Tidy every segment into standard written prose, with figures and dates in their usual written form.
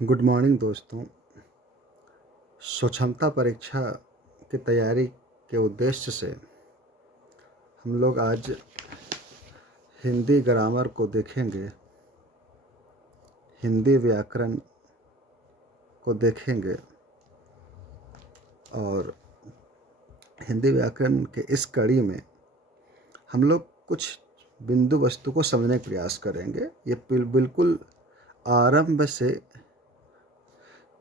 Good morning दोस्तों। स्वच्छता परीक्षा की तैयारी के उद्देश्य से हम लोग आज हिंदी ग्रामर को देखेंगे, हिंदी व्याकरण को देखेंगे और हिंदी व्याकरण के इस कड़ी में हम लोग कुछ बिंदु वस्तु को समझने का प्रयास करेंगे। ये बिल्कुल आरंभ से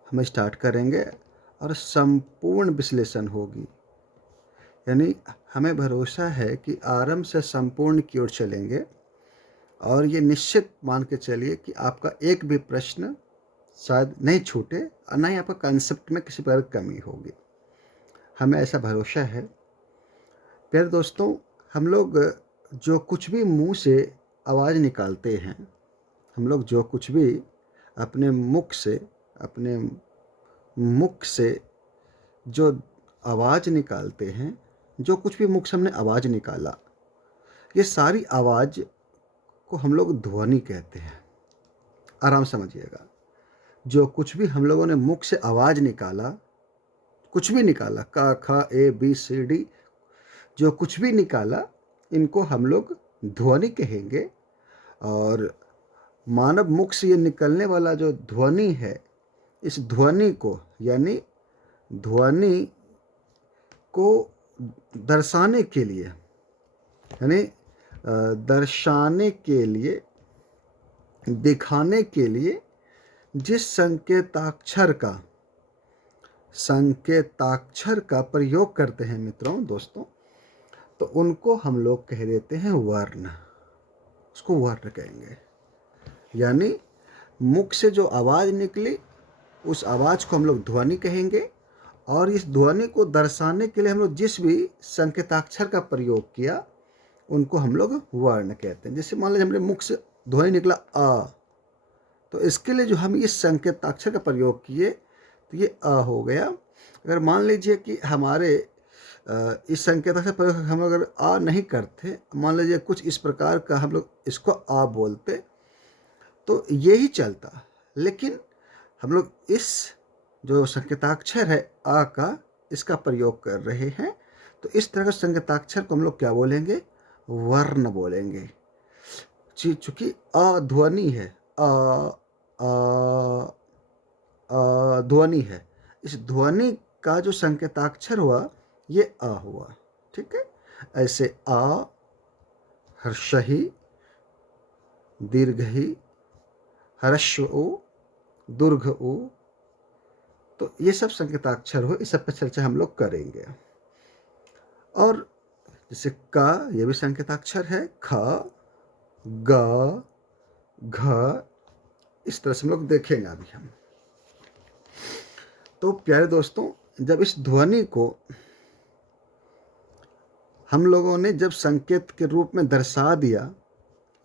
हम स्टार्ट करेंगे और संपूर्ण विश्लेषण होगी। यानी हमें भरोसा है कि आरंभ से संपूर्ण की ओर चलेंगे और ये निश्चित मान के चलिए कि आपका एक भी प्रश्न शायद नहीं छूटे और ना ही आपका कंसेप्ट में किसी प्रकार की कमी होगी। हमें ऐसा भरोसा है। प्यारे दोस्तों, हम लोग जो कुछ भी मुंह से आवाज़ निकालते हैं, हम लोग जो कुछ भी अपने मुख से जो आवाज़ निकालते हैं, जो कुछ भी मुख से हमने आवाज़ निकाला, ये सारी आवाज़ को हम लोग ध्वनि कहते हैं। आराम समझिएगा। जो कुछ भी हम लोगों ने मुख से आवाज़ निकाला, कुछ भी निकाला, क ख ए बी सी डी, जो कुछ भी निकाला, इनको हम लोग ध्वनि कहेंगे। और मानव मुख से ये निकलने वाला जो ध्वनि है, इस ध्वनि को यानी ध्वनि को दर्शाने के लिए, यानी दर्शाने के लिए, दिखाने के लिए जिस संकेताक्षर का प्रयोग करते हैं मित्रों, दोस्तों, तो उनको हम लोग कह देते हैं वर्ण। उसको वर्ण कहेंगे। यानी मुख से जो आवाज़ निकली, उस आवाज़ को हम लोग ध्वनि कहेंगे और इस ध्वनि को दर्शाने के लिए हम लोग जिस भी संकेताक्षर का प्रयोग किया, उनको हम लोग वर्ण कहते हैं। जैसे मान लीजिए हमारे मुख से ध्वनि निकला आ, तो इसके लिए जो हम इस संकेताक्षर का प्रयोग किए तो ये अ हो गया। अगर मान लीजिए कि हमारे इस संकेताक्षर प्रयोग हम अगर आ नहीं करते, मान लीजिए कुछ इस प्रकार का हम लोग इसको आ बोलते, तो ये ही चलता। लेकिन हम लोग इस जो संकेताक्षर है आ का, इसका प्रयोग कर रहे हैं, तो इस तरह का संकेताक्षर को हम लोग क्या बोलेंगे? वर्ण बोलेंगे। चूंकि अ ध्वनि है, ध्वनि है, इस ध्वनि का जो संकेताक्षर हुआ ये अ हुआ। ठीक है। ऐसे आ, हर्षहि, दीर्घहि, ह्रस्व उ, दुर्घ उ, तो ये सब संकेताक्षर हो, इस सब पर चर्चा हम लोग करेंगे। और जैसे क, ये भी संकेताक्षर है, ख, ग, घ, इस तरह से हम लोग देखेंगे अभी हम। तो प्यारे दोस्तों, जब इस ध्वनि को हम लोगों ने जब संकेत के रूप में दर्शा दिया,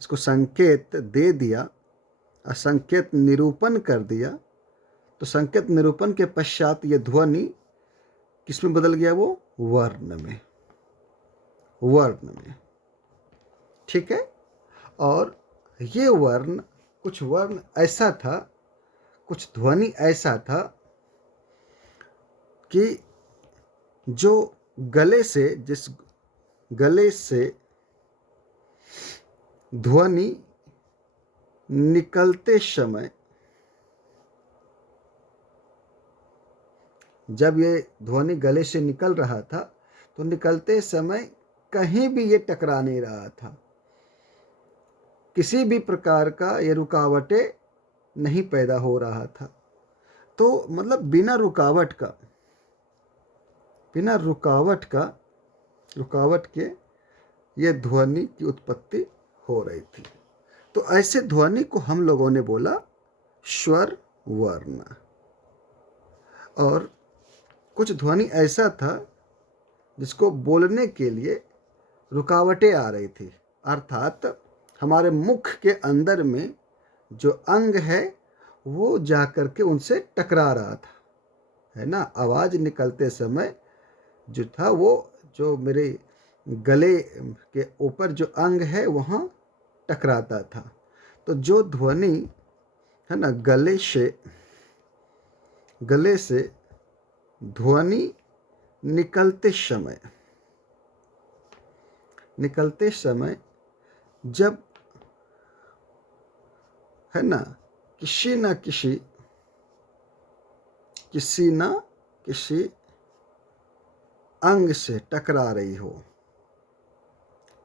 इसको संकेत दे दिया और संकेत निरूपण कर दिया, तो संकेत निरूपण के पश्चात ये ध्वनि किस में बदल गया? वो वर्ण में। ठीक है। और ये वर्ण, कुछ वर्ण ऐसा था, कुछ ध्वनि ऐसा था कि जो जिस गले से ध्वनि निकलते समय, जब ये ध्वनि गले से निकल रहा था, तो निकलते समय कहीं भी ये टकरा नहीं रहा था। किसी भी प्रकार का ये रुकावटें नहीं पैदा हो रहा था। तो मतलब बिना रुकावट के ये ध्वनि की उत्पत्ति हो रही थी। तो ऐसे ध्वनि को हम लोगों ने बोला स्वर वर्ण। और कुछ ध्वनि ऐसा था जिसको बोलने के लिए रुकावटें आ रही थी, अर्थात हमारे मुख के अंदर में जो अंग है वो जाकर के उनसे टकरा रहा था, है ना। आवाज़ निकलते समय जो था, वो जो मेरे गले के ऊपर जो अंग है वहाँ टकराता था। तो जो ध्वनि है ना, गले से गले से ध्वनि निकलते समय जब है ना किसी न किसी अंग से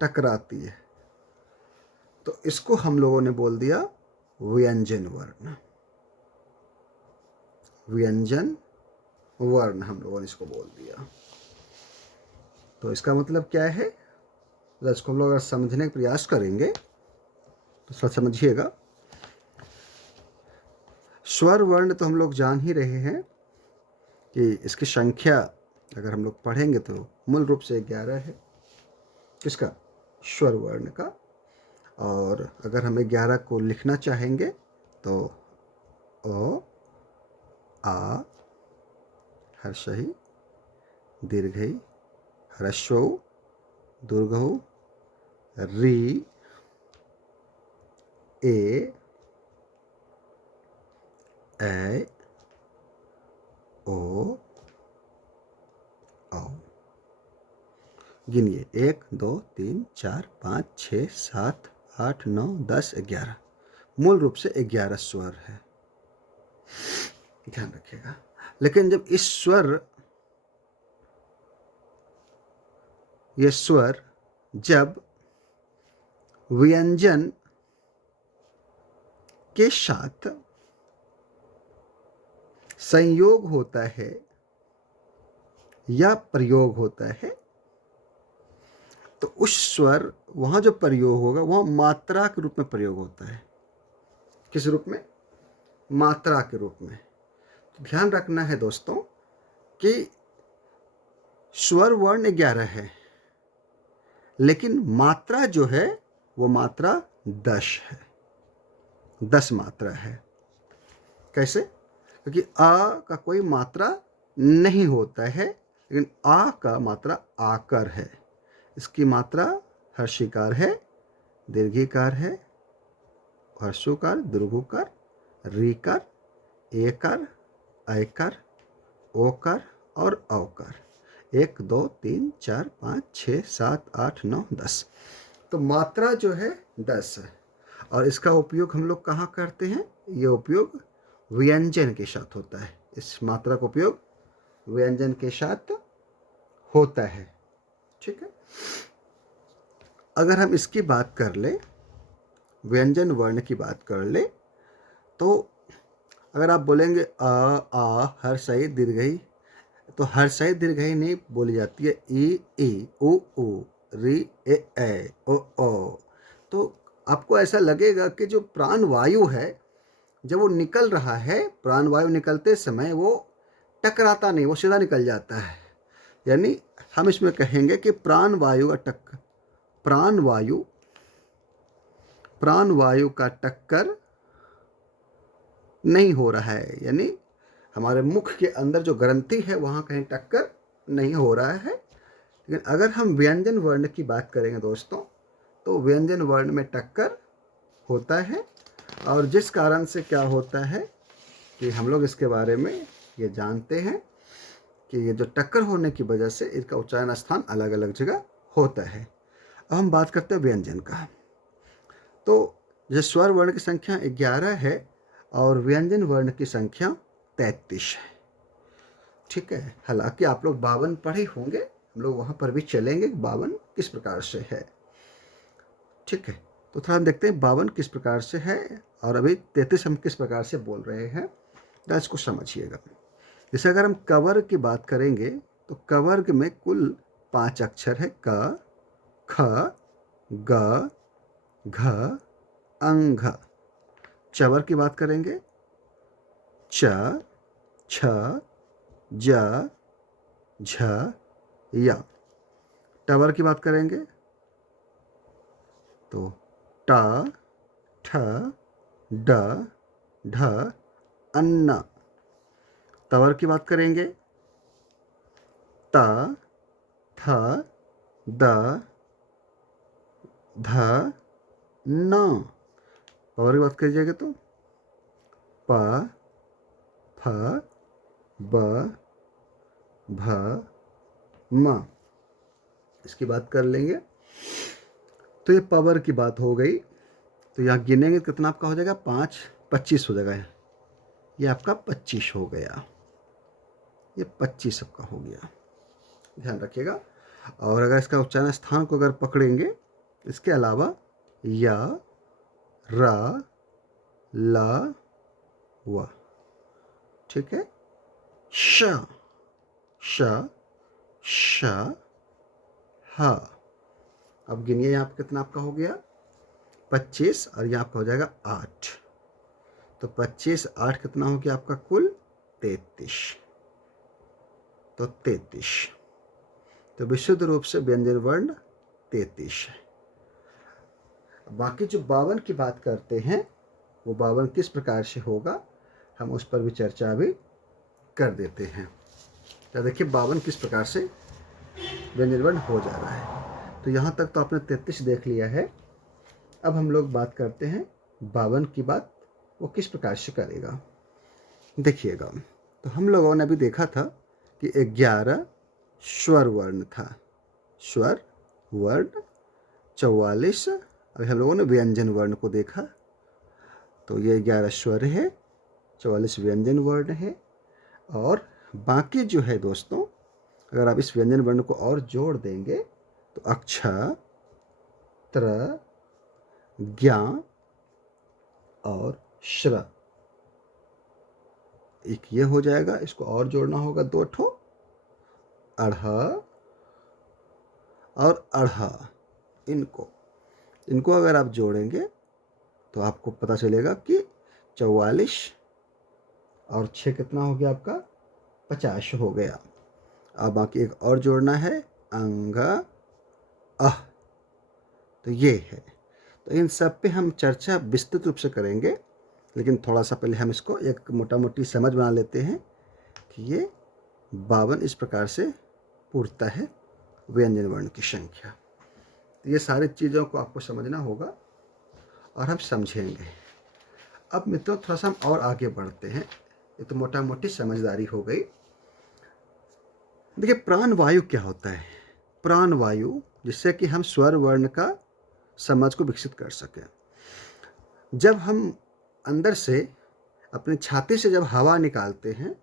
टकराती है, तो इसको हम लोगों ने बोल दिया व्यंजन वर्ण हम लोगों ने इसको बोल दिया। तो इसका मतलब क्या है, इसको हम लोग अगर समझने का प्रयास करेंगे तो थोड़ा समझिएगा। स्वर वर्ण तो हम लोग जान ही रहे हैं कि इसकी संख्या अगर हम लोग पढ़ेंगे तो मूल रूप से 11 है, किसका, स्वर वर्ण का। और अगर हम 11 को लिखना चाहेंगे तो अ, आ, हर्षई, दीर्घई, ह्रस्वौ, दुर्घौ, री, ए, ऐ, ओ, औ। गिनिए 1 2 3 4 5 6 7 8 9 10 11। मूल रूप से 11 स्वर है, ध्यान रखिएगा। लेकिन जब ये स्वर जब व्यंजन के साथ संयोग होता है या प्रयोग होता है, तो उस स्वर वहां जो प्रयोग होगा वह मात्रा के रूप में प्रयोग होता है। किस रूप में, मात्रा के रूप में। तो ध्यान रखना है दोस्तों कि स्वर वर्ण 11 है, लेकिन मात्रा जो है वो मात्रा 10 है, 10 मात्रा है। कैसे, क्योंकि आ का कोई मात्रा नहीं होता है, लेकिन आ का मात्रा आकर है। इसकी मात्रा हर्षिकार है, दीर्घिकार है, ह्रस्वकार, दीर्घकार, रीकार, एकार, ऐकार, ओकार और औकार। 1 2 3 4 5 6 7 8 9 10। तो मात्रा जो है 10 है। और इसका उपयोग हम लोग कहाँ करते हैं, ये उपयोग व्यंजन के साथ होता है। इस मात्रा का उपयोग व्यंजन के साथ होता है, ठीक है। अगर हम इसकी बात कर ले, व्यंजन वर्ण की बात कर ले, तो अगर आप बोलेंगे आ हर्षई दीर्घई, तो हर्षई दीर्घई नहीं बोली जाती है, ई उ री ए ओ। तो आपको ऐसा लगेगा कि जो प्राण वायु है जब वो निकल रहा है, प्राण वायु निकलते समय वो टकराता नहीं, वो सीधा निकल जाता है। यानी हम इसमें कहेंगे कि प्राण वायु का टक्कर नहीं हो रहा है। यानी हमारे मुख के अंदर जो ग्रंथि है वहाँ कहीं टक्कर नहीं हो रहा है। लेकिन अगर हम व्यंजन वर्ण की बात करेंगे दोस्तों, तो व्यंजन वर्ण में टक्कर होता है। और जिस कारण से क्या होता है कि हम लोग इसके बारे में ये जानते हैं कि ये जो टक्कर होने की वजह से इसका उच्चारण स्थान अलग अलग जगह होता है। अब हम बात करते हैं व्यंजन का। तो जो स्वर वर्ण की संख्या 11 है और व्यंजन वर्ण की संख्या 33 है, ठीक है। हालांकि आप लोग 52 पढ़े होंगे, हम लोग वहाँ पर भी चलेंगे 52 किस प्रकार से है, ठीक है। तो थोड़ा हम देखते हैं 52 किस प्रकार से है और अभी 33 हम किस प्रकार से बोल रहे हैं, तो इसको समझिएगा। जैसे अगर हम कवर्ग की बात करेंगे तो कवर्ग में कुल 5 अक्षर है, क, ख, ग, घ, अंग। चवर की बात करेंगे, च, छ, ज, झ, य। टवर की बात करेंगे तो ट, ठ, ड, ढ, अन्न। तवर की बात करेंगे त, थ, द, ध, न। पवर की बात कीजिएगा तो प, फ, ब, भ, म। इसकी बात कर लेंगे तो ये पावर की बात हो गई। तो यहाँ गिनेंगे कितना आपका हो जाएगा, 5, 25 हो जाएगा। ये आपका 25 हो गया, ये 25 आपका हो गया, ध्यान रखिएगा। और अगर इसका उच्चारण स्थान को अगर पकड़ेंगे, इसके अलावा या, रा, ला, व, ठीक है। श, श, श, ह। अब गिनिए यहाँ पे कितना आपका हो गया, 25, और यहाँ आपका हो जाएगा 8। तो 25, 8 कितना हो गया आपका कुल 33। तो 33, तो विशुद्ध रूप से व्यंजन वर्ण 33 है। बाकी जो 52 की बात करते हैं, वो 52 किस प्रकार से होगा, हम उस पर भी चर्चा भी कर देते हैं। तो देखिए 52 किस प्रकार से व्यंजन वर्ण हो जा रहा है। तो यहाँ तक तो आपने 33 देख लिया है। अब हम लोग बात करते हैं 52 की बात, वो किस प्रकार से करेगा। देखिएगा, तो हम लोगों ने अभी देखा था कि 11 स्वर वर्ण था, स्वर वर्ण 44। अभी हम लोगों ने व्यंजन वर्ण को देखा। तो ये 11 स्वर है, 44 व्यंजन वर्ण है। और बाकी जो है दोस्तों, अगर आप इस व्यंजन वर्ण को और जोड़ देंगे तो अक्ष, त्र, ज्ञ और श्र, एक ये हो जाएगा। इसको और जोड़ना होगा 2 ठो, अढ़ और अढ़। इनको अगर आप जोड़ेंगे तो आपको पता चलेगा कि 44 और 6 कितना हो गया आपका, 50 हो गया। अब बाकी एक और जोड़ना है, अंग, अह। तो ये है। तो इन सब पे हम चर्चा विस्तृत रूप से करेंगे, लेकिन थोड़ा सा पहले हम इसको एक मोटा मोटी समझ बना लेते हैं कि ये 52 इस प्रकार से पूर्ता है व्यंजन वर्ण की संख्या। तो ये सारी चीज़ों को आपको समझना होगा और हम समझेंगे। अब मित्रों थोड़ा सा हम और आगे बढ़ते हैं। ये तो मोटा मोटी समझदारी हो गई। देखिए प्राण वायु क्या होता है। प्राण वायु, जिससे कि हम स्वर वर्ण का समझ को विकसित कर सकें। जब हम अंदर से अपनी छाती से जब हवा निकालते हैं,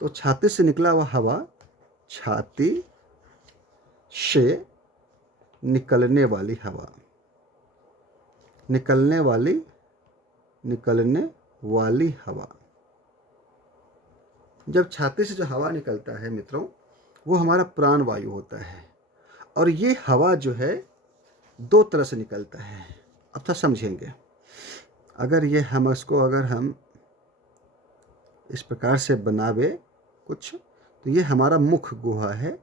तो छाती से निकला हुआ हवा छाती से निकलने वाली हवा, निकलने वाली हवा, जब छाती से जो हवा निकलता है मित्रों, वो हमारा प्राण वायु होता है। और ये हवा जो है 2 तरह से निकलता है। अब तो समझेंगे। अगर ये हम इसको अगर हम इस प्रकार से बनावे कुछ, तो ये हमारा मुख गुहा है।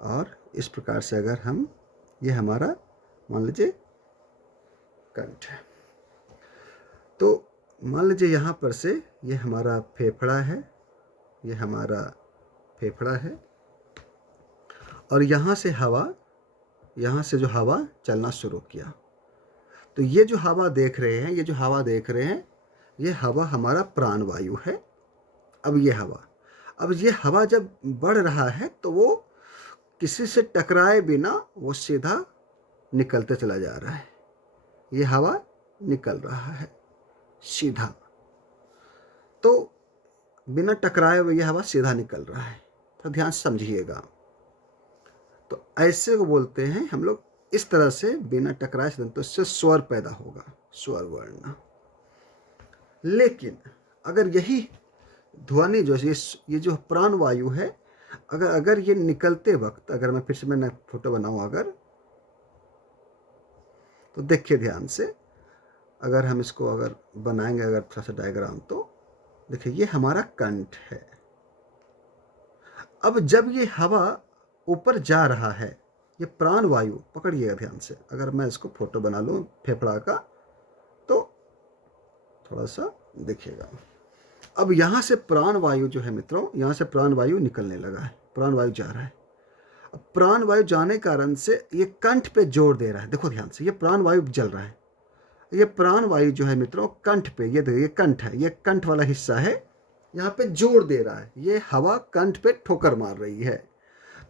और इस प्रकार से अगर हम, ये हमारा मान लीजिए कंठ है। तो मान लीजिए यहाँ पर से ये हमारा फेफड़ा है, ये हमारा फेफड़ा है। और यहाँ से जो हवा चलना शुरू किया, तो ये जो हवा देख रहे हैं, ये हवा हमारा प्राण वायु है। अब ये हवा जब बढ़ रहा है, तो वो किसी से टकराए बिना वो सीधा निकलते चला जा रहा है। ये हवा निकल रहा है सीधा, तो बिना टकराए हुए ये हवा सीधा निकल रहा है। तो ध्यान समझिएगा। तो ऐसे को बोलते हैं हम लोग, इस तरह से बिना टकराए से, तो इससे स्वर पैदा होगा, स्वर वर्ण। लेकिन अगर यही ध्वनि जो ये जो प्राण वायु है, अगर ये निकलते वक्त, अगर मैं फिर से मैं फोटो बनाऊं अगर, तो देखिए ध्यान से, अगर हम इसको अगर बनाएंगे अगर थोड़ा सा डायग्राम, तो देखिए ये हमारा कंठ है। अब जब ये हवा ऊपर जा रहा है, ये प्राण वायु, पकड़िएगा ध्यान से, अगर मैं इसको फोटो बना लूँ फेफड़ा का, तो थोड़ा सा देखिएगा। अब यहाँ से प्राण वायु जो है मित्रों, यहाँ से प्राण वायु निकलने लगा है, प्राण वायु जा रहा है। अब प्राण वायु जाने के कारण से ये कंठ पे जोर दे रहा है। देखो ध्यान से, ये प्राण वायु जल रहा है। ये प्राण वायु जो है मित्रों कंठ पे, ये देखिए ये कंठ है, ये कंठ वाला हिस्सा है, यहाँ पे जोर दे रहा है, ये हवा कंठ पे ठोकर मार रही है।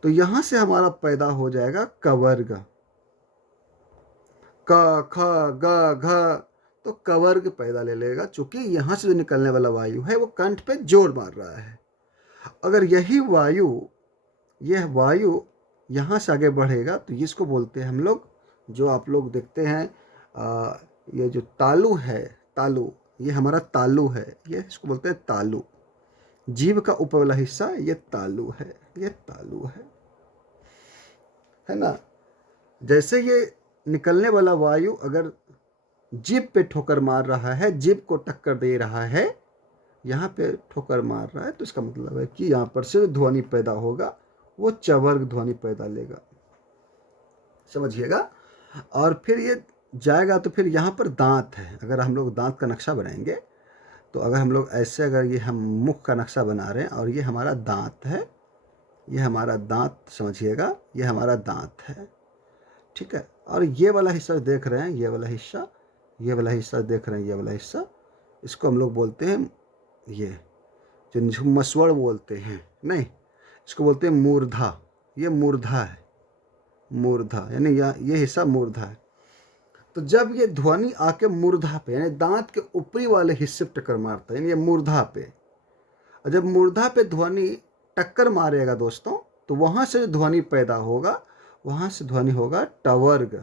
तो यहाँ से हमारा पैदा हो जाएगा कवर्ग, क ख ग घ, तो कवर्ग पैदा ले लेगा, चूंकि यहाँ से जो निकलने वाला वायु है वो कंठ पे जोर मार रहा है। अगर यही वायु, यह वायु यहाँ से आगे बढ़ेगा तो इसको बोलते हैं हम लोग, जो आप लोग देखते हैं ये जो तालु है, तालु, ये हमारा तालु है, ये इसको बोलते हैं तालु। जीभ का ऊपर वाला हिस्सा ये तालु है, ये तालु है ना। जैसे ये निकलने वाला वायु अगर जीभ पे ठोकर मार रहा है, जीभ को टक्कर दे रहा है, यहाँ पे ठोकर मार रहा है, तो इसका मतलब है कि यहाँ पर से ध्वनि पैदा होगा वो चवर्ग ध्वनि पैदा लेगा, समझिएगा। और फिर ये जाएगा तो फिर यहाँ पर दांत है, अगर हम लोग दांत का नक्शा बनाएंगे तो अगर हम लोग ऐसे, अगर ये हम मुख का नक्शा बना रहे हैं और ये हमारा दांत है, ये हमारा दांत समझिएगा, ये हमारा दांत है, ठीक है। और ये वाला हिस्सा देख रहे हैं, ये वाला हिस्सा, ये वाला हिस्सा देख रहे हैं, ये वाला हिस्सा, इसको हम लोग बोलते हैं, ये जो मसवड़ बोलते हैं, नहीं, इसको बोलते हैं मूर्धा, ये मूर्धा है, मूर्धा यानी ये हिस्सा मूर्धा है। तो जब ये ध्वनि आके मूर्धा पे यानी दांत के ऊपरी वाले हिस्से पे टक्कर मारता है, यानी ये मूर्धा पे, और जब मूर्धा पे ध्वनि टक्कर मारेगा दोस्तों, तो वहाँ से जो ध्वनि पैदा होगा, वहाँ से ध्वनि होगा टवर्ग।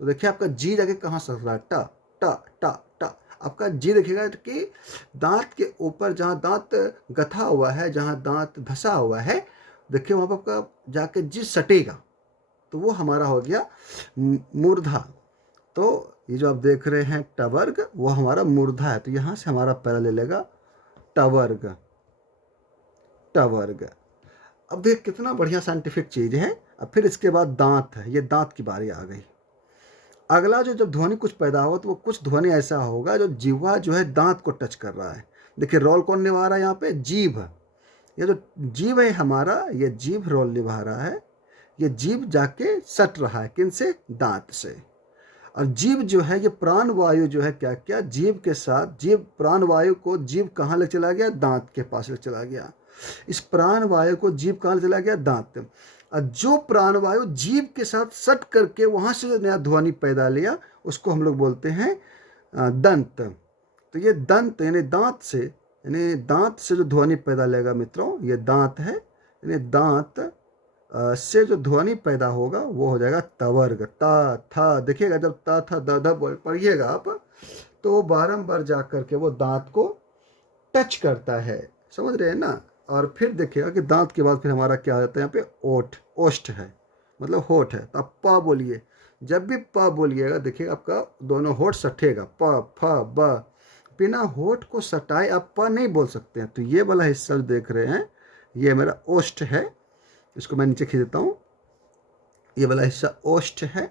तो देखिए आपका जी जाके कहाँ से रहा है, ट ट ट ट, आपका जी देखिएगा कि दांत के ऊपर जहाँ दांत गथा हुआ है, जहाँ दांत धसा हुआ है, देखिए वहाँ पर आपका जाके जी सटेगा, तो वो हमारा हो गया मूर्धा। तो ये जो आप देख रहे हैं टवर्ग, वो हमारा मूर्धा है, तो यहाँ से हमारा पैरा ले लेगा टवर्ग, टवर्ग। अब देख कितना बढ़िया साइंटिफिक चीज़ है। अब फिर इसके बाद दांत है, ये दांत की बारी आ गई। अगला जो जब ध्वनि कुछ पैदा होगा तो वो कुछ ध्वनि ऐसा होगा जो जीवा जो है दांत को टच कर रहा है। देखिए रोल कौन निभा रहा है यहाँ पे, जीभ। ये जो जीभ है हमारा, ये जीभ रोल निभा रहा है, ये जीभ जाके सट रहा है किन से, दांत से। और जीभ जो है ये प्राण वायु जो है क्या क्या, जीभ के साथ, जीभ प्राण वायु को जीभ कहाँ ले चला गया, दांत के पास ले चला गया। इस प्राण वायु को जीभ कहाँ ले चला गया, दांत। और जो प्राण वायु जीभ के साथ सट करके वहाँ से जो नया ध्वनि पैदा लिया, उसको हम लोग बोलते हैं दंत। तो ये दंत यानी दांत से, यानी दांत से जो ध्वनि पैदा लेगा मित्रों, ये दांत है, यानी दांत से जो ध्वनि पैदा होगा वो हो जाएगा तवर्ग, ता था। देखिएगा जब ता था द ध पढ़िएगा आप, तो वो बारंबार जा करके वो दांत को टच करता है, समझ रहे हैं ना। और फिर देखिएगा कि दांत के बाद फिर हमारा क्या आ जाता है, यहाँ पे ओठ, ओष्ठ है, मतलब होठ है। तो आप प बोलिए, जब भी प बोलिएगा देखिएगा आपका दोनों होठ सटेगा, प फ ब। बिना होठ को सटाए आप प नहीं बोल सकते हैं। तो ये वाला हिस्सा देख रहे हैं, ये मेरा ओष्ठ है, इसको मैं नीचे खींच देता हूँ, ये वाला हिस्सा ओष्ठ है।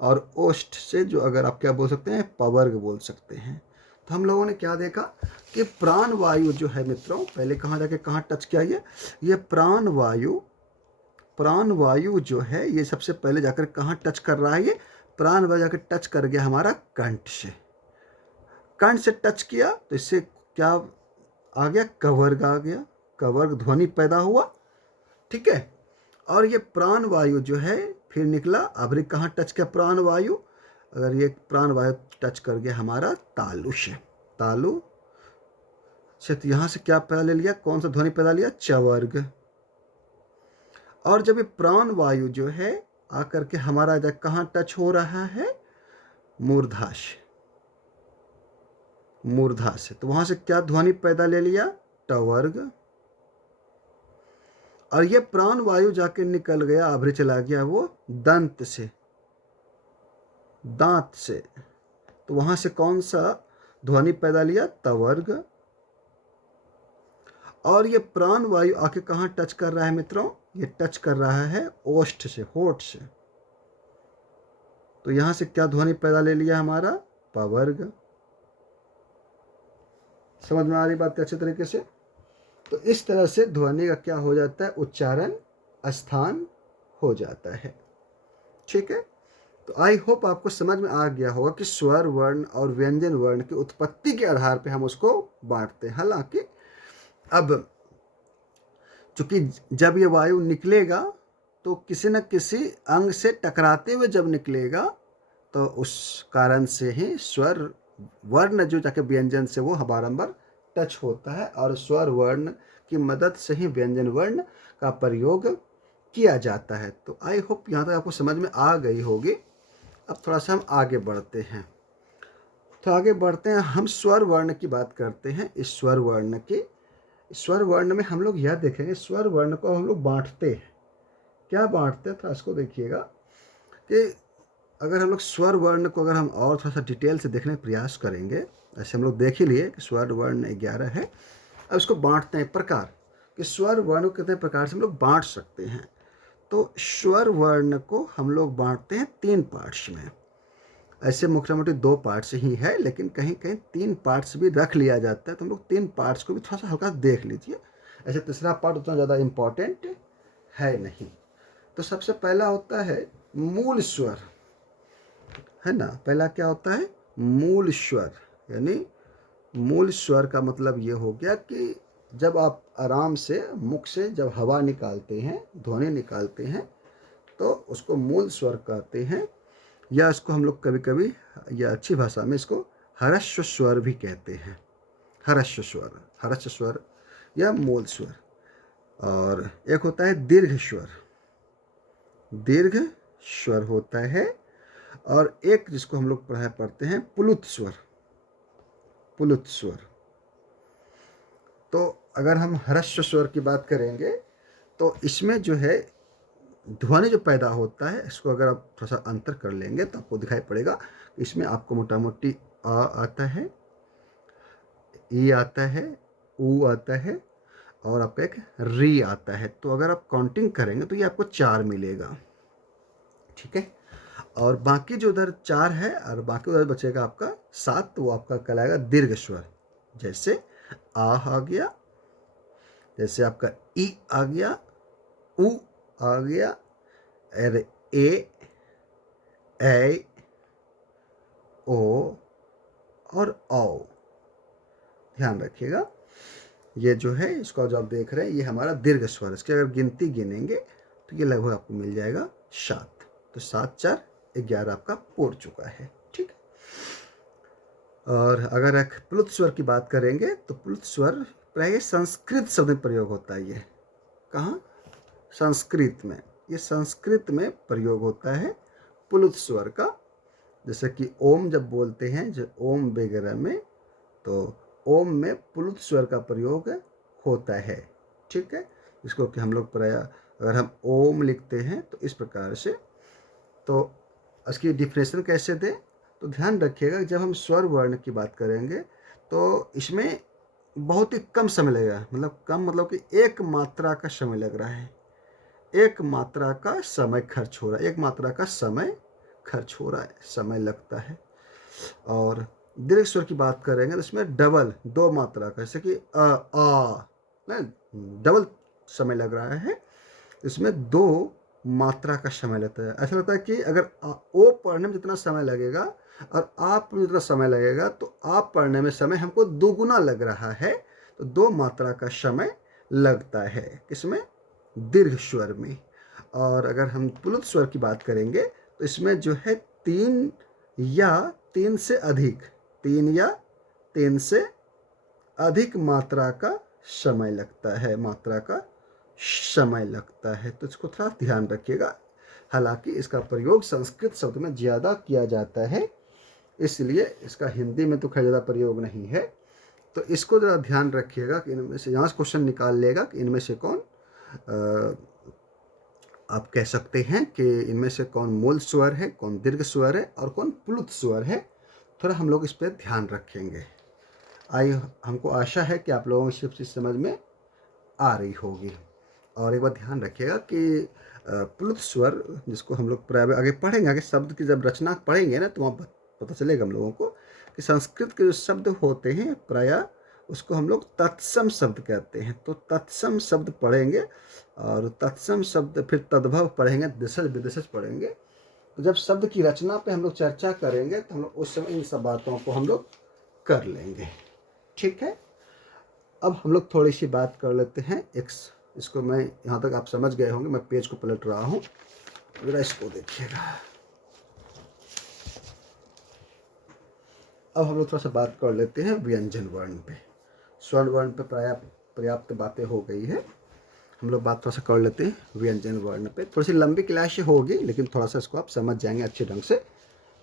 और ओष्ठ से जो अगर आप क्या बोल सकते हैं, पवर्ग बोल सकते हैं। तो हम लोगों ने क्या देखा कि प्राण वायु जो है मित्रों, पहले कहाँ जाके कहाँ टच किया, ये प्राण वायु, प्राण वायु जो है ये सबसे पहले जाकर कहाँ टच कर रहा है, ये प्राण वायु जाकर टच कर गया हमारा कंठ से। कंठ से टच किया तो इससे क्या आ गया, कवर्ग आ गया, कवर्ग ध्वनि पैदा हुआ, ठीक है। और ये प्राण वायु जो है फिर निकला, अब कहाँ टच किया प्राण वायु, अगर ये प्राण वायु टच कर गया हमारा तालु से, तालु से, तो यहाँ से क्या पैदा ले लिया, कौन सा ध्वनि पैदा लिया, चवर्ग। और जब ये प्राण वायु जो है आकर के हमारा जब कहाँ टच हो रहा है, मूर्धा से, मूर्धा से, तो वहाँ से क्या ध्वनि पैदा ले लिया, टवर्ग। और ये प्राण वायु जाके निकल गया, आभरी चला गया वो दंत से, दांत से, तो वहां से कौन सा ध्वनि पैदा लिया, तवर्ग। और ये प्राण वायु आके कहाँ टच कर रहा है मित्रों, ये टच कर रहा है ओष्ठ से, होठ से, तो यहां से क्या ध्वनि पैदा ले लिया हमारा, पवर्ग। समझ में आ रही बात अच्छे तरीके से। तो इस तरह से ध्वनि का क्या हो जाता है, उच्चारण स्थान हो जाता है, ठीक है। तो आई होप आपको समझ में आ गया होगा कि स्वर वर्ण और व्यंजन वर्ण की उत्पत्ति के आधार पे हम उसको बांटते हैं। हालांकि अब चूंकि जब ये वायु निकलेगा तो किसी न किसी अंग से टकराते हुए जब निकलेगा, तो उस कारण से ही स्वर वर्ण जो जाके व्यंजन से वो बारंबार टच होता है, और स्वर वर्ण की मदद से ही व्यंजन वर्ण का प्रयोग किया जाता है। तो आई होप यहाँ तक आपको समझ में आ गई होगी। अब थोड़ा सा हम आगे बढ़ते हैं। तो आगे बढ़ते हैं, हम स्वर वर्ण की बात करते हैं। इस स्वर वर्ण की, स्वर वर्ण में हम लोग यह देखेंगे, स्वर वर्ण को हम लोग बांटते हैं। क्या बांटते हैं, थोड़ा इसको देखिएगा कि अगर हम लोग स्वर वर्ण को अगर हम और थोड़ा सा डिटेल से देखने का प्रयास करेंगे, ऐसे हम लोग देख ही लिए कि स्वर वर्ण 11 है। अब इसको बांटते हैं प्रकार कि स्वर वर्ण को कितने प्रकार से हम लोग बांट सकते हैं। तो स्वर वर्ण को हम लोग बांटते हैं 3 पार्ट्स में। ऐसे मोटा मोटी 2 पार्ट्स ही है, लेकिन कहीं कहीं 3 पार्ट्स भी रख लिया जाता है, तो हम लोग 3 पार्ट्स को भी थोड़ा सा हल्का देख लीजिए। ऐसे तीसरा पार्ट उतना ज़्यादा इम्पॉर्टेंट है नहीं। तो सबसे पहला होता है मूल स्वर, है ना। पहला क्या होता है, मूल स्वर। यानी मूल स्वर का मतलब ये हो गया कि जब आप आराम से मुख से जब हवा निकालते हैं, ध्वनि निकालते हैं, तो उसको मूल स्वर कहते हैं। या इसको हम लोग कभी कभी, या अच्छी भाषा में इसको हर्ष स्वर भी कहते हैं। हर्ष स्वर, हर्ष स्वर या मूल स्वर। और एक होता है दीर्घ स्वर, दीर्घ स्वर होता है। और एक जिसको हम लोग पढ़ते हैं प्लुत स्वर, प्लुत स्वर। तो अगर हम हर्ष स्वर की बात करेंगे तो इसमें जो है ध्वनि जो पैदा होता है, इसको अगर आप थोड़ा सा अंतर कर लेंगे तो आपको दिखाई पड़ेगा। इसमें आपको मोटा मोटी आ आता है, ई आता है, ऊ आता है, और आपका एक री आता है। तो अगर आप काउंटिंग करेंगे तो ये आपको 4 मिलेगा, ठीक है। और बाकी जो उधर 4 है और बाकी उधर बचेगा आपका 7, तो वो आपका कहलाएगा दीर्घ स्वर। जैसे आ गया, जैसे आपका ई आ गया, ऊ आ गया, और ए, ओ और औ। ध्यान रखिएगा, ये जो है इसको जो आप देख रहे हैं ये हमारा दीर्घ स्वर। इसकी अगर गिनती गिनेंगे तो ये लगभग आपको मिल जाएगा 7। तो 7 4 11 आपका पूर चुका है, ठीक है। और अगर एक प्लुत स्वर की बात करेंगे तो प्लुत स्वर प्राय संस्कृत शब्द में प्रयोग होता है। ये कहाँ, संस्कृत में, ये संस्कृत में प्रयोग होता है प्लुत स्वर का। जैसे कि ओम जब बोलते हैं, जो ओम वगैरह में, तो ओम में प्लुत स्वर का प्रयोग होता है, ठीक है। इसको कि हम लोग प्राय अगर हम ओम लिखते हैं तो इस प्रकार से। तो इसकी डिफिनेशन कैसे दें, तो ध्यान रखिएगा जब हम स्वर वर्ण की बात करेंगे तो इसमें बहुत ही कम समय लगेगा। मतलब कम मतलब कि एक मात्रा का समय लग रहा है, एक मात्रा का समय खर्च हो रहा है, एक मात्रा का समय खर्च हो रहा है, समय लगता है। और दीर्घ स्वर की बात करेंगे तो इसमें डबल 2 मात्रा का, जैसे कि आ ना, डबल समय लग रहा है। इसमें 2 मात्रा का समय लगता है। ऐसा लगता है कि अगर ओ पढ़ने में जितना समय लगेगा और आप में जितना समय लगेगा, तो आप पढ़ने में समय हमको दोगुना लग रहा है। तो 2 मात्रा का समय लगता है किसमें, दीर्घ स्वर में। और अगर हम प्लुत स्वर की बात करेंगे तो इसमें जो है 3 या 3 से अधिक, 3 या 3 से अधिक मात्रा का समय लगता है, मात्रा का समय लगता है। तो इसको थोड़ा ध्यान रखिएगा। हालांकि इसका प्रयोग संस्कृत शब्द में ज़्यादा किया जाता है, इसलिए इसका हिंदी में तो खैर ज़्यादा प्रयोग नहीं है। तो इसको ज़रा ध्यान रखिएगा कि इनमें से, यहाँ से क्वेश्चन निकाल लेगा कि इनमें से कौन आप कह सकते हैं कि इनमें से कौन मूल स्वर है, कौन दीर्घ स्वर है और कौन प्लुत स्वर है। थोड़ा हम लोग इस पर ध्यान रखेंगे। हमको आशा है कि आप लोगों को सब चीज़ समझ में आ रही होगी। और एक बात ध्यान रखिएगा कि प्लुत स्वर जिसको हम लोग प्राय आगे पढ़ेंगे, आगे शब्द की जब रचना पढ़ेंगे ना, तो वहाँ पता चलेगा हम लोगों को कि संस्कृत के जो शब्द होते हैं प्राय उसको हम लोग तत्सम शब्द कहते हैं। तो तत्सम शब्द पढ़ेंगे और तत्सम शब्द फिर तद्भव पढ़ेंगे, देशज विदेशज पढ़ेंगे। तो जब शब्द की रचना पे हम लोग चर्चा करेंगे तो हम लोग उस समय इन सब बातों को हम लोग कर लेंगे, ठीक है। अब हम लोग थोड़ी सी बात कर लेते हैं इसको मैं यहाँ तक आप समझ गए होंगे, मैं पेज को पलट रहा हूँ, ज़रा इसको देखिएगा। अब हम लोग थोड़ा सा बात कर लेते हैं व्यंजन वर्ण पे। स्वर्ण वर्ण पे पर्याप्त बातें हो गई है, हम लोग बात थोड़ा सा कर लेते हैं व्यंजन वर्ण पे। थोड़ी सी लंबी क्लास होगी लेकिन थोड़ा सा इसको आप समझ जाएंगे अच्छे ढंग से,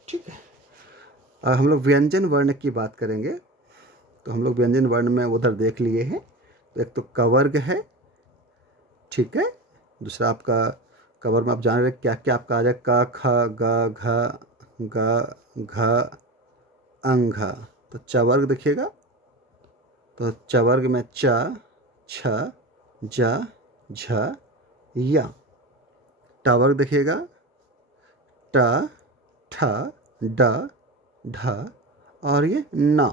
ठीक है। हम लोग व्यंजन वर्ण की बात करेंगे, तो हम लोग व्यंजन वर्ण में उधर देख लिए हैं। तो एक तो कवर्ग है, ठीक है। दूसरा आपका कवर में आप जान रहे क्या क्या आपका आ जाए, क ख ग घ ग घ अंग। तो चवर्ग देखिएगा, तो चवर्ग में च छ ज झ या। टवर्ग देखिएगा, ट ठ ड ढ और ये न।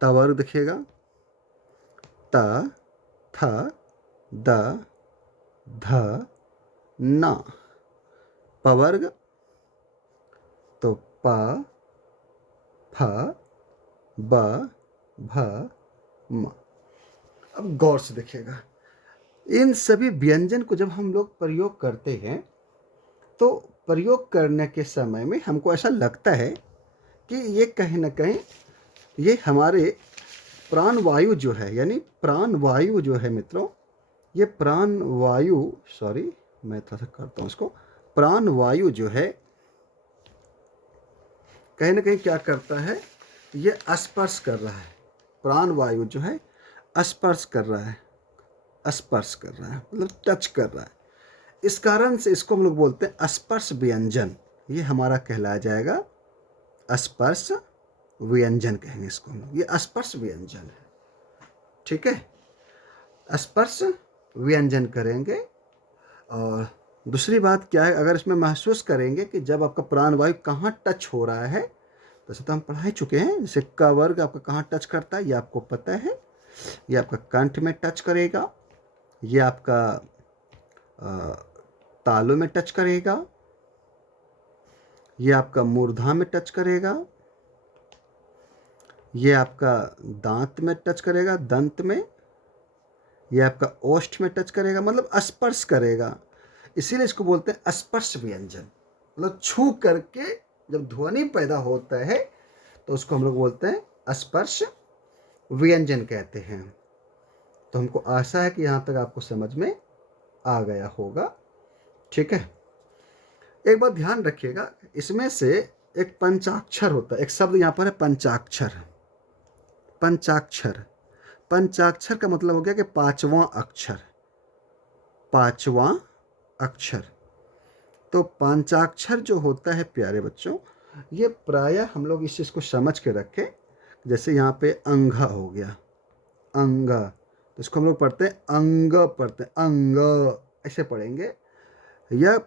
तवर्ग देखिएगा, त थ द ध न। पवर्ग तो प फ ब भ म। अब गौर से देखिएगा, इन सभी व्यंजन को जब हम लोग प्रयोग करते हैं तो प्रयोग करने के समय में हमको ऐसा लगता है कि ये कहीं ना कहीं ये हमारे प्राण वायु जो है, यानी प्राण वायु जो है मित्रों, ये प्राण वायु, सॉरी मैं थोड़ा सा करता हूँ इसको, प्राण वायु जो है कहीं ना कहीं क्या करता है, ये स्पर्श कर रहा है। प्राण वायु जो है स्पर्श कर रहा है, स्पर्श कर रहा है मतलब टच कर रहा है। इस कारण से इसको हम लोग बोलते हैं स्पर्श व्यंजन। ये हमारा कहलाया जाएगा स्पर्श व्यंजन, कहेंगे इसको हम लोग, ये स्पर्श व्यंजन है, ठीक है। स्पर्श व्यंजन करेंगे। और दूसरी बात क्या है, अगर इसमें महसूस करेंगे कि जब आपका प्राण वायु कहाँ टच हो रहा है, वैसे तो हम पढ़ा ही चुके हैं, जैसे क वर्ग आपका कहाँ टच करता है ये आपको पता है। ये आपका कंठ में टच करेगा, ये आपका तालु में टच करेगा, ये आपका मूर्धा में टच करेगा, ये आपका दांत में टच करेगा, दंत में, ये आपका ओष्ठ में टच करेगा, मतलब स्पर्श करेगा। इसीलिए इसको बोलते हैं स्पर्श व्यंजन, मतलब छू करके जब ध्वनि पैदा होता है तो उसको हम लोग बोलते हैं स्पर्श व्यंजन कहते हैं। तो हमको आशा है कि यहाँ तक आपको समझ में आ गया होगा, ठीक है। एक बात ध्यान रखिएगा, इसमें से एक पंचाक्षर होता है, एक शब्द यहाँ पर है पंचाक्षर। पंचाक्षर, पंचाक्षर का मतलब हो गया कि पांचवां अक्षर, पांचवां अक्षर। तो पंचाक्षर जो होता है प्यारे बच्चों, ये प्रायः हम लोग इस चीज़ को समझ के रखें। जैसे यहाँ पे अंगा हो गया, अंगा, तो इसको हम लोग पढ़ते हैं अंग, पढ़ते हैं अंग, ऐसे पढ़ेंगे। या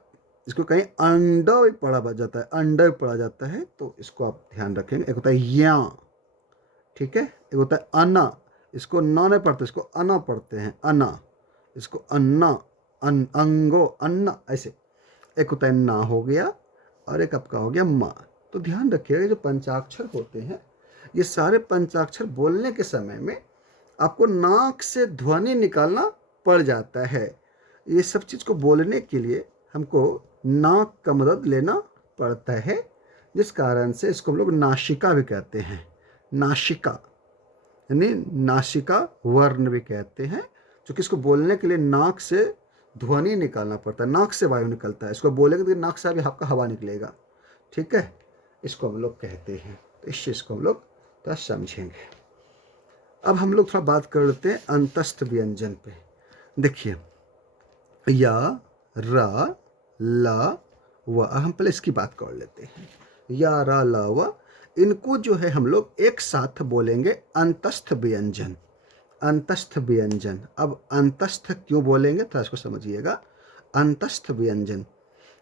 इसको कहीं अंडा भी पढ़ा जाता है, अंडा भी पढ़ा जाता है, तो इसको आप ध्यान रखेंगे। एक होता है या, ठीक है, एक होता है अना, इसको ना नहीं पढ़ते, इसको अना पढ़ते हैं, अना, इसको अन्ना, अंगो, अन्ना, ऐसे। एक होता है ना हो गया और एक आपका हो गया माँ। तो ध्यान रखिएगा, जो पंचाक्षर होते हैं ये सारे पंचाक्षर बोलने के समय में आपको नाक से ध्वनि निकालना पड़ जाता है। ये सब चीज़ को बोलने के लिए हमको नाक का मदद लेना पड़ता है, जिस कारण से इसको हम लोग नासिका भी कहते हैं। नासिका यानी नासिका वर्ण भी कहते हैं, क्योंकि इसको बोलने के लिए नाक से ध्वनि निकालना पड़ता है, नाक से वायु निकलता है। इसको बोलेंगे तो नाक से भी आपका हवा निकलेगा, ठीक है। इसको हम लोग कहते हैं, तो इस चीज़ को हम लोग थोड़ा समझेंगे। अब हम लोग थोड़ा बात कर लेते हैं अंतस्थ व्यंजन पे। देखिए या, रा, ला, व, हम पहले इसकी बात कर लेते हैं। या, रा, ला, व, इनको जो है हम लोग एक साथ बोलेंगे अंतस्थ व्यंजन, अंतस्थ व्यंजन। अब अंतस्थ क्यों बोलेंगे थोड़ा इसको समझिएगा। अंतस्थ व्यंजन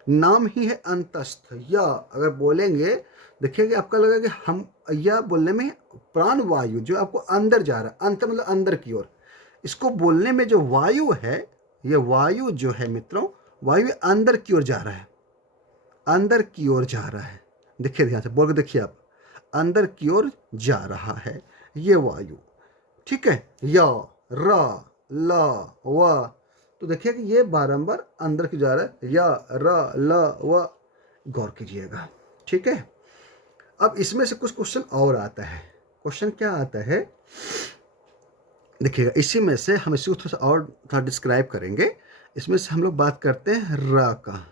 नाम ही है अंतस्थ। या अगर बोलेंगे, देखिए आपका लगेगा कि हम या बोलने में प्राण वायु जो आपको अंदर जा रहा है, अंत मतलब अंदर की ओर, इसको बोलने में जो वायु है, ये वायु जो है मित्रों, वायु अंदर की ओर जा रहा है, अंदर की ओर जा रहा है। देखिए ध्यान से बोल के देखिए आप, अंदर की ओर जा रहा है ये वायु, ठीक है, य, र, ल, व। तो देखिए कि ये बारंबार अंदर की जा रहा है, य, र, ल, व। गौर कीजिएगा, ठीक है। अब इसमें से कुछ क्वेश्चन और आता है। क्वेश्चन क्या आता है देखिएगा, इसी में से हम इसी को थोड़ा सा और थोड़ा डिस्क्राइब करेंगे। इसमें से हम लोग बात करते हैं र का,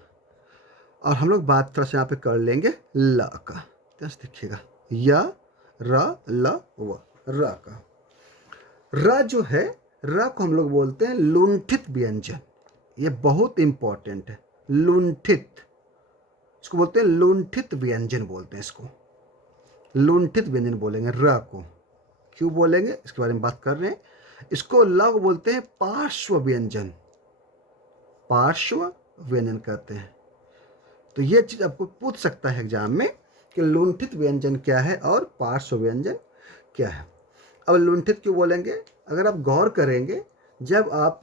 और हम लोग बात थोड़ा सा यहाँ पे कर लेंगे ल का। जैसे देखिएगा, य, र, ल, व, र का। र जो है, र को हम लोग बोलते हैं लुंठित व्यंजन। ये बहुत इंपॉर्टेंट है, लुंठित, इसको बोलते हैं लुंठित व्यंजन बोलते हैं इसको, लुंठित व्यंजन बोलेंगे र को। क्यों बोलेंगे इसके बारे में बात कर रहे हैं। इसको ल को बोलते हैं पार्श्व व्यंजन, पार्श्व व्यंजन कहते हैं। तो ये चीज आपको पूछ सकता है एग्जाम में कि लुंठित व्यंजन क्या है और पार्श्व व्यंजन क्या है। अब लुंठित क्यों बोलेंगे, अगर आप गौर करेंगे, जब आप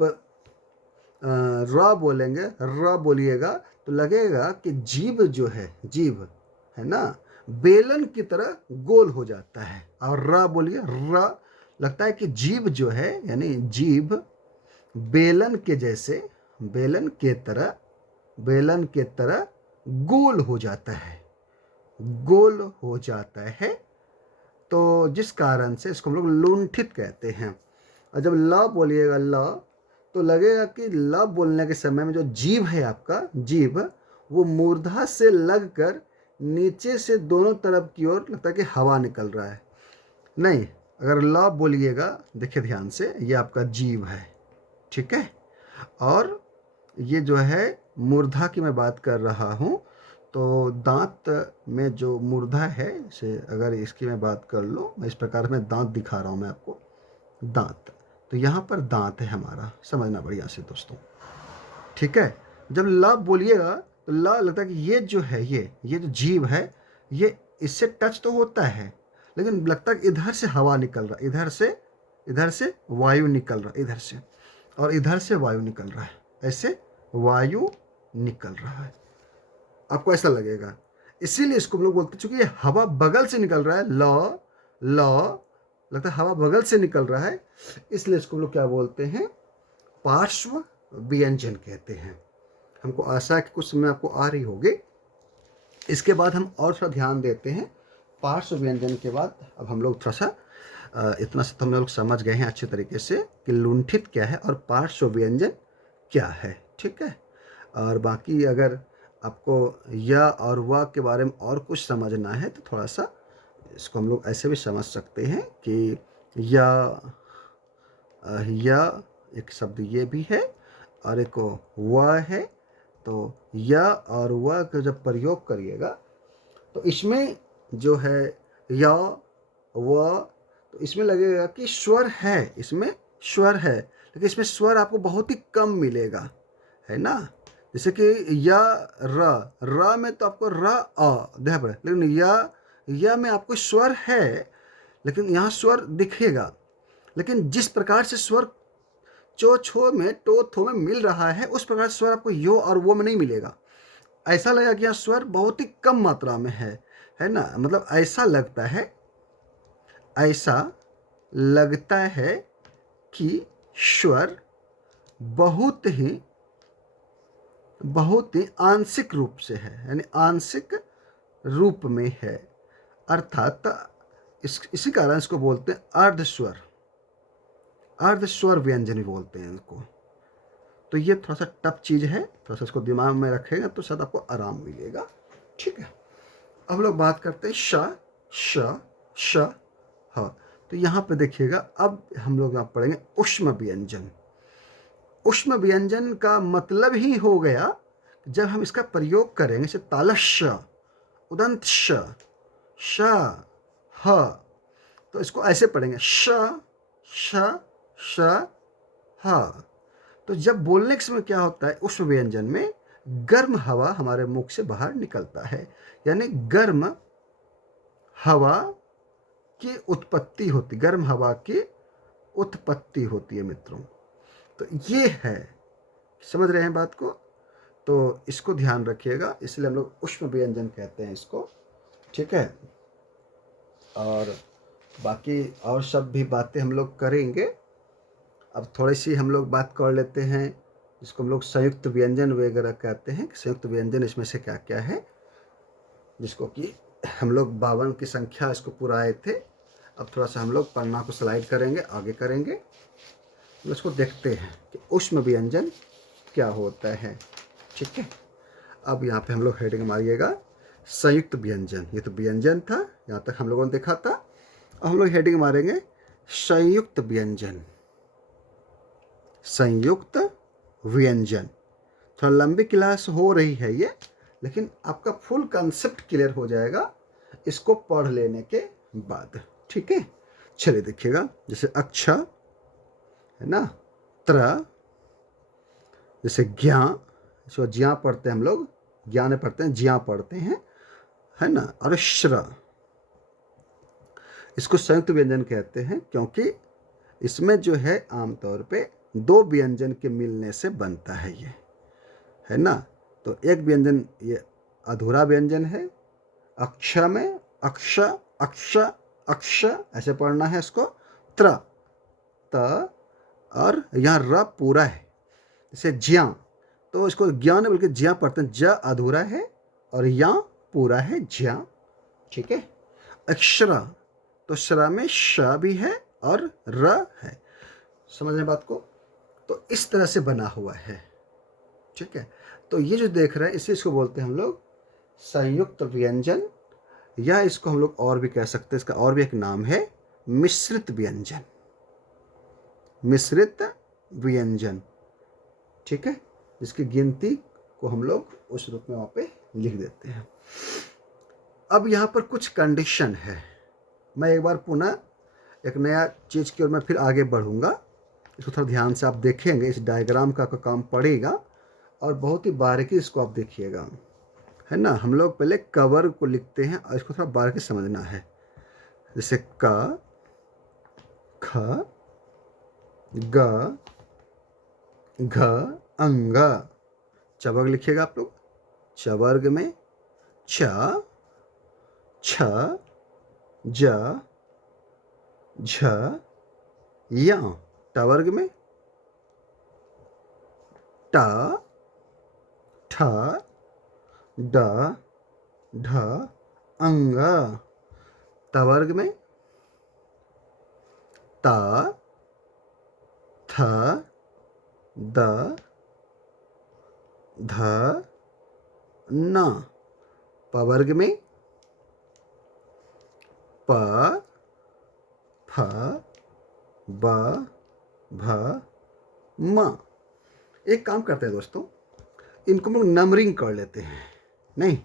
र बोलेंगे, र बोलिएगा तो लगेगा कि जीभ जो है, जीभ है ना, बेलन की तरह गोल हो जाता है। और र बोलिए, र लगता है कि जीभ जो है, यानी जीभ बेलन के जैसे, बेलन के तरह, बेलन के तरह गोल हो जाता है, गोल हो जाता है। तो जिस कारण से इसको हम लोग लुंठित कहते हैं। और जब ल बोलिएगा, ल, तो लगेगा कि ल बोलने के समय में जो जीभ है आपका, जीभ वो मूर्धा से लगकर नीचे से दोनों तरफ की ओर लगता है कि हवा निकल रहा है। नहीं, अगर ल बोलिएगा, देखिए ध्यान से, ये आपका जीभ है, ठीक है। और ये जो है मूर्धा की मैं बात कर रहा हूँ, तो दांत में जो मूर्धा है, से अगर इसकी मैं बात कर लूँ, मैं इस प्रकार में दांत दिखा रहा हूँ मैं आपको, दांत। तो यहाँ पर दांत है हमारा, समझना बढ़िया से दोस्तों, ठीक है। जब ल बोलिएगा तो ल लगता है कि ये जो है, ये जो जीभ है, ये इससे टच तो होता है, लेकिन लगता है कि इधर से हवा निकल रहा है, इधर से वायु निकल रहा है, इधर से, और इधर से वायु निकल रहा है, ऐसे वायु निकल रहा है, आपको ऐसा लगेगा। इसीलिए इसको हम लोग बोलते हैं, चूंकि ये हवा बगल से निकल रहा है, ल, ल लगता है हवा बगल से निकल रहा है, इसलिए इसको हम लोग क्या बोलते हैं, पार्श्व व्यंजन कहते हैं। हमको आशा है कि कुछ समय आपको आ रही होगी। इसके बाद हम और थोड़ा ध्यान देते हैं। पार्श्व व्यंजन के बाद अब हम लोग थोड़ा सा इतना सा तो हम लोग समझ गए हैं अच्छे तरीके से कि लुंठित क्या है और पार्श्व व्यंजन क्या है, ठीक है। और बाकी अगर आपको या और व के बारे में और कुछ समझना है तो थोड़ा सा इसको हम लोग ऐसे भी समझ सकते हैं कि या एक शब्द ये भी है और एक व है। तो या और व का जब प्रयोग करिएगा तो इसमें जो है या व, तो इसमें लगेगा कि स्वर है, इसमें स्वर है, लेकिन इसमें स्वर आपको बहुत ही कम मिलेगा, है ना। जैसे कि या र में तो आपको र अ देना पड़े, लेकिन या में आपको स्वर है, लेकिन यहाँ स्वर दिखेगा, लेकिन जिस प्रकार से स्वर चो छो में टो थो में मिल रहा है, उस प्रकार से स्वर आपको यो और वो में नहीं मिलेगा। ऐसा लगेगा कि यहाँ स्वर बहुत ही कम मात्रा में है ना। मतलब ऐसा लगता है कि स्वर बहुत ही आंशिक रूप से है, यानी आंशिक रूप में है, अर्थात इसी कारण इसको बोलते हैं अर्धस्वर, अर्धस्वर व्यंजन भी बोलते हैं इसको। तो ये थोड़ा सा टफ चीज़ है, थोड़ा सा इसको दिमाग में रखेगा तो शायद आपको आराम मिलेगा, ठीक है। अब लोग बात करते हैं श ह। तो यहाँ पे देखिएगा, अब हम लोग यहाँ पढ़ेंगे ऊष्म व्यंजन। ऊष्म व्यंजन का मतलब ही हो गया जब हम इसका प्रयोग करेंगे, जैसे तालश, उदंत श, ह, तो इसको ऐसे पढ़ेंगे श ह। तो जब बोलने के समय क्या होता है, उष्ण व्यंजन में गर्म हवा हमारे मुख से बाहर निकलता है, यानी गर्म हवा की उत्पत्ति होती, गर्म हवा की उत्पत्ति होती है मित्रों। तो ये है, समझ रहे हैं बात को, तो इसको ध्यान रखिएगा, इसलिए हम लोग उष्ण व्यंजन कहते हैं इसको, ठीक है। और बाकी और सब भी बातें हम लोग करेंगे। अब थोड़ी सी हम लोग बात कर लेते हैं जिसको हम लोग संयुक्त व्यंजन वगैरह कहते हैं कि संयुक्त व्यंजन इसमें से क्या क्या है, जिसको कि हम लोग 52 की संख्या इसको पूरा आए थे। अब थोड़ा सा हम लोग पन्ना को स्लाइड करेंगे, आगे करेंगे, तो इसको देखते हैं कि ऊष्म व्यंजन क्या होता है। ठीक है, अब यहाँ पे हम लोग हेडिंग मारिएगा संयुक्त व्यंजन। ये तो व्यंजन था, यहाँ तक हम लोगों ने देखा था। अब हम लोग हेडिंग मारेंगे संयुक्त व्यंजन। संयुक्त व्यंजन थोड़ा लंबी क्लास हो रही है ये, लेकिन आपका फुल कंसेप्ट क्लियर हो जाएगा इसको पढ़ लेने के बाद। ठीक है, चलिए देखिएगा, जैसे अक्ष है ना, त्र, जैसे ज्ञा, इसको ज्या पढ़ते हैं हम लोग, ज्ञा नहीं पढ़ते हैं, ज्या पढ़ते हैं, है ना, और श्र, इसको संयुक्त व्यंजन कहते हैं क्योंकि इसमें जो है आमतौर पे दो व्यंजन के मिलने से बनता है ये, है ना। तो एक व्यंजन ये अधूरा व्यंजन है, अक्ष में अक्ष अक्ष अक्ष ऐसे पढ़ना है इसको, त्र त, और यहाँ र पूरा है, जैसे ज्या, तो इसको ज्ञा नहीं बल्कि ज्या पढ़ते हैं, ज अधूरा है और या पूरा है, ज्या। ठीक है, अक्षरा, तो श्रा में श भी है और र है, समझ रहे बात को। तो इस तरह से बना हुआ है। ठीक है, तो ये जो देख रहे हैं इसी इसको बोलते हैं हम लोग संयुक्त व्यंजन, या इसको हम लोग और भी कह सकते हैं, इसका और भी एक नाम है मिश्रित व्यंजन। मिश्रित व्यंजन, ठीक है, जिसकी गिनती को हम लोग उस रूप में वहाँ पे लिख देते हैं। अब यहाँ पर कुछ कंडीशन है, मैं एक बार पुनः एक नया चीज़ की ओर मैं फिर आगे बढ़ूँगा, इसको थोड़ा ध्यान से आप देखेंगे, इस डायग्राम का काम पड़ेगा और बहुत ही बारीकी इसको आप देखिएगा, है ना। हम लोग पहले कवर को लिखते हैं और इसको थोड़ा बारीकी समझना है, जैसे क, ख, ग, घ, अंग, चवर्ग लिखिएगा आप लोग, चवर्ग में छ, छ, ज, झ, य, टवर्ग में ट, ठ, ड, ढ, अंग, तवर्ग में त, थ, द, ध, न, पवर्ग में प, फ, ब, भ, म। एक काम करते हैं दोस्तों, इनको हम लोग नंबरिंग कर लेते हैं, नहीं,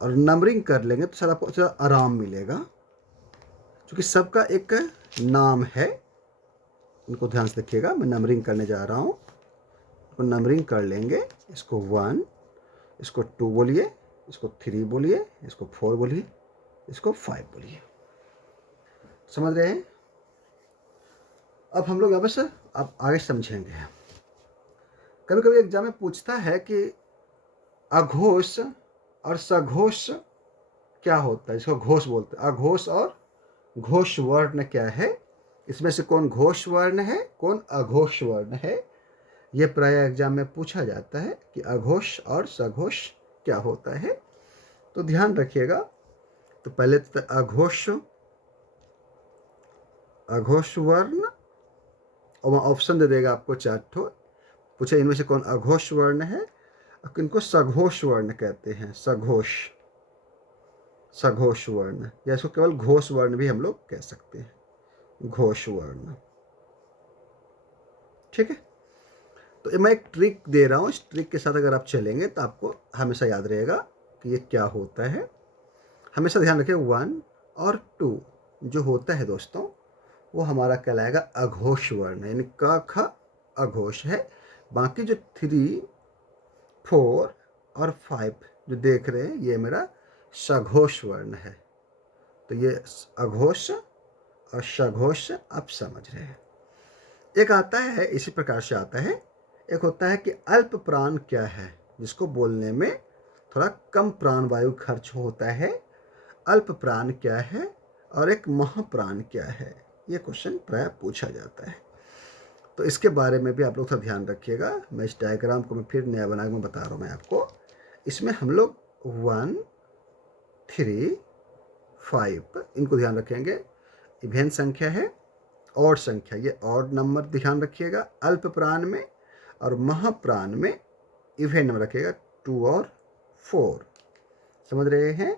और नंबरिंग कर लेंगे तो सर आपको थोड़ा आराम मिलेगा, क्योंकि सबका एक नाम है। इनको ध्यान से देखिएगा, मैं नंबरिंग करने जा रहा हूँ, तो नंबरिंग कर लेंगे। इसको 1, इसको 2 बोलिए, इसको 3 बोलिए, इसको 4 बोलिए, इसको 5 बोलिए, समझ रहे हैं। अब हम लोग अवश्य आप आगे समझेंगे। कभी कभी एग्जाम में पूछता है कि अघोष और सघोष क्या होता है, इसको घोष बोलते हैं। अघोष और घोष वर्ण क्या है, इसमें से कौन घोष वर्ण है, कौन अघोष वर्ण है, ये प्राय एग्जाम में पूछा जाता है कि अघोष और सघोष क्या होता है। तो ध्यान रखिएगा, तो पहले तो अघोष, अघोष वर्ण, और वहाँ ऑप्शन दे देगा आपको 4 ठो, पूछे इनमें से कौन अघोष वर्ण है, और किनको सघोष वर्ण कहते हैं, सघोष, सघोष वर्ण, या इसको केवल घोष वर्ण भी हम लोग कह सकते हैं, घोष वर्ण। ठीक है, तो मैं एक ट्रिक दे रहा हूँ, इस ट्रिक के साथ अगर आप चलेंगे तो आपको हमेशा याद रहेगा कि ये क्या होता है। हमेशा ध्यान रखें 1 और 2 जो होता है दोस्तों, वो हमारा कहलाएगा अघोष वर्ण, यानी क ख अघोष है। बाकी जो 3, 4 और 5 जो देख रहे हैं ये मेरा सघोष वर्ण है। तो ये अघोष और सघोष आप समझ रहे हैं। एक आता है, इसी प्रकार से आता है, एक होता है कि अल्प प्राण क्या है, जिसको बोलने में थोड़ा कम प्राण वायु खर्च होता है। अल्प प्राण क्या है और एक महाप्राण क्या है, ये क्वेश्चन प्राय पूछा जाता है। तो इसके बारे में भी आप लोग थोड़ा ध्यान रखिएगा। मैं इस डायग्राम को मैं फिर नया बना के मैं बता रहा हूँ मैं आपको। इसमें हम लोग 1, 3, 5 इनको ध्यान रखेंगे। इवेन संख्या है, ऑड संख्या, ये ऑड नंबर ध्यान रखिएगा अल्प प्राण में, और महाप्राण में इवेन नंबर रखिएगा 2 और 4। समझ रहे हैं?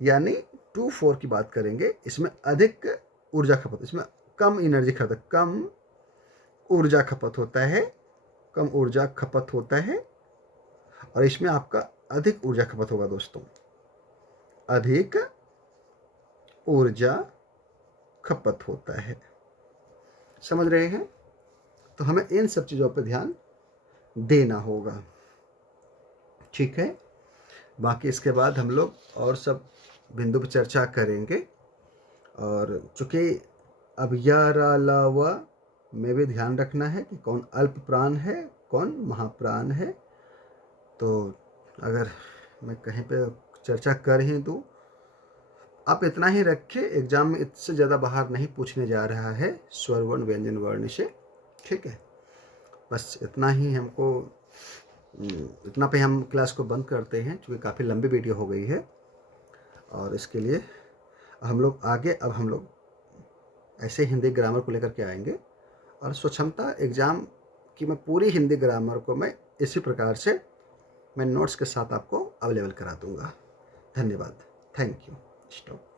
यानी 2, 4 की बात करेंगे, इसमें अधिक ऊर्जा खपत, इसमें कम एनर्जी खपत, कम ऊर्जा खपत होता है, कम ऊर्जा खपत होता है। और इसमें आपका अधिक ऊर्जा खपत होगा दोस्तों, अधिक ऊर्जा खपत होता है। समझ रहे हैं? तो हमें इन सब चीज़ों पर ध्यान देना होगा, ठीक है। बाकी इसके बाद हम लोग और सब बिंदु पर चर्चा करेंगे। और चूँकि अब अलावा में भी ध्यान रखना है कि कौन अल्प प्राण है, कौन महाप्राण है। तो अगर मैं कहीं पे चर्चा कर ही दूँ, आप इतना ही रखें, एग्जाम में इससे ज़्यादा बाहर नहीं पूछने जा रहा है स्वर वर्ण व्यंजन वर्ण से, ठीक है। बस इतना ही हमको, इतना पे हम क्लास को बंद करते हैं, क्योंकि काफ़ी लंबी वीडियो हो गई है। और इसके लिए हम लोग आगे, अब हम लोग ऐसे हिंदी ग्रामर को लेकर के आएंगे, और स्वक्षमता एग्ज़ाम की मैं पूरी हिंदी ग्रामर को मैं इसी प्रकार से मैं नोट्स के साथ आपको अवेलेबल करा दूंगा। धन्यवाद। Thank you. स्टॉप।